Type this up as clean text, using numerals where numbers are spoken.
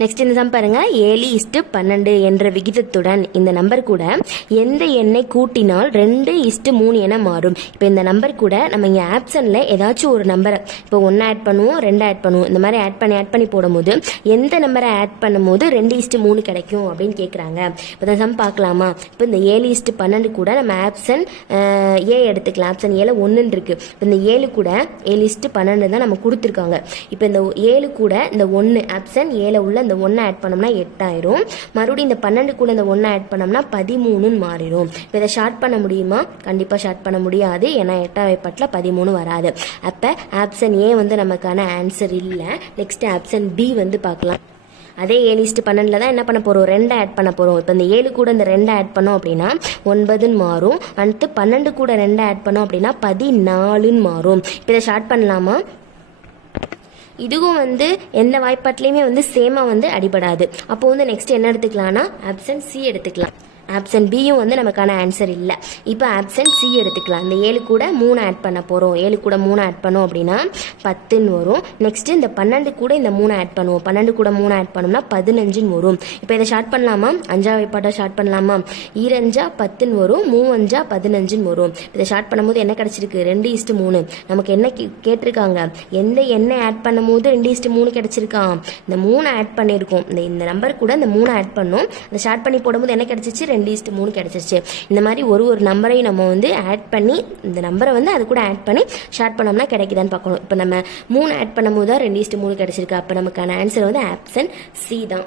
Next இந்த some பாருங்க, 7:12 என்ற விகிதத்துடன் இந்த நம்பர் கூட எந்த எண்ணை கூட்டினால் 2:3 என மாறும். இப்போ இந்த நம்பர் கூட நம்ம இங்கே ஆப்ஷன்ல ஏதாச்சும் ஒரு நம்பரை இப்போ 1 ஆட் பண்ணுவோம், 2 ஆட் பண்ணுவோம், இந்த மாதிரி ஆட் பண்ணி போடும்போது எந்த நம்பரை ஆட் பண்ணும்போது 2:3 கிடைக்கும் அப்படின்னு கேட்குறாங்க. இப்போ இந்த சம் பார்க்கலாமா? இப்போ இந்த 7:12 கூட நம்ம ஆப்ஷன் ஏ எடுத்துக்கலாம். ஆப்ஷன் ஏல 1 இருக்கு. இப்போ இந்த 7 கூட 7:12 தான் நம்ம கொடுத்துருக்காங்க. இப்போ இந்த 7 கூட இந்த 1 ஆப்ஷன் ஏல உள்ள இந்த 1 ஆட் பண்ணோம்னா 8 ஆயிரும். மறுபடியும் இந்த 12 கூட இந்த 1 ஆட் பண்ணோம்னா 13 மாறிடும். இப்போ இதை ஷார்ட் பண்ண முடியுமா? கண்டிப்பாக ஷார்ட் பண்ண முடியாது. ஏன்னா 8ஆவது பட்டில் 13 வராது. அப்போ ஆப்ஷன் ஏ வந்து நமக்கான ஆன்சர் இல்லை. நெக்ஸ்ட் ஆப்ஷன் பி வந்து பார்க்கலாம். அதே 7:12 தான் என்ன பண்ண போகிறோம், 2 ஆட் பண்ண போகிறோம். இப்போ இந்த 7 கூட இந்த 2 ஆட் பண்ணோம் அப்படின்னா 9 மாறும். அடுத்து 12 கூட 2 ஆட் பண்ணோம் அப்படின்னா 14 மாறும். இப்போ இதை ஷார்ட் பண்ணலாமா? இதுவும் வந்து எந்த வாய்ப்பாட்டிலையுமே வந்து சேமாக வந்து அடிபடாது. அப்போ வந்து நெக்ஸ்ட் என்ன எடுத்துக்கலாம்னா ஆப்ஷன் சி எடுத்துக்கலாம். ஆப்ஷன் பியும் வந்து நமக்கான ஆன்சர் இல்லை. இப்போ ஆப்ஷன் சி எடுத்துக்கலாம். இந்த 7 கூட 3 ஆட் பண்ண போகிறோம். 7 கூட 3 ஆட் பண்ணோம் அப்படின்னா 10 வரும். நெக்ஸ்ட் இந்த 12 கூட இந்த 3 ஆட் பண்ணுவோம். 12 கூட 3 ஆட் பண்ணோம்னா 15 வரும். இப்போ இதை ஷார்ட் பண்ணலாமா? 5ஆவது வாய்ப்பாட்டை ஷார்ட் பண்ணலாமா? 2 10 வரும், 3 15 வரும். இதை ஷார்ட் பண்ணும்போது என்ன கிடைச்சிருக்கு? 2:3. நமக்கு என்ன கேட்டிருக்காங்க? எந்த எண்ணெய் ஆட் பண்ணும்போது 2:3 கிடைச்சிருக்கான்? இந்த 3 ஆட் பண்ணியிருக்கோம். இந்த நம்பர் கூட இந்த 3 ஆட் பண்ணோம். அதை ஷார்ட் பண்ணி போடும்போது என்ன கிடைச்சிச்சு? 2:3 கிடைச்சிருச்சு. இந்த மாதிரி ஒரு நம்பரையும் நம்ம வந்து ஆட் பண்ணி இந்த நம்பரை வந்து அது கூட ஆட் பண்ணி ஷார்ட் பண்ணோம்னா கிடைக்குதான்னு பார்க்கணும். இப்போ நம்ம 3 ஆட் பண்ணும்போது தான் 2:3 கிடைச்சிருக்கு. அப்போ நமக்கான ஆன்சர் வந்து ஆப்ஷன் சி தான்.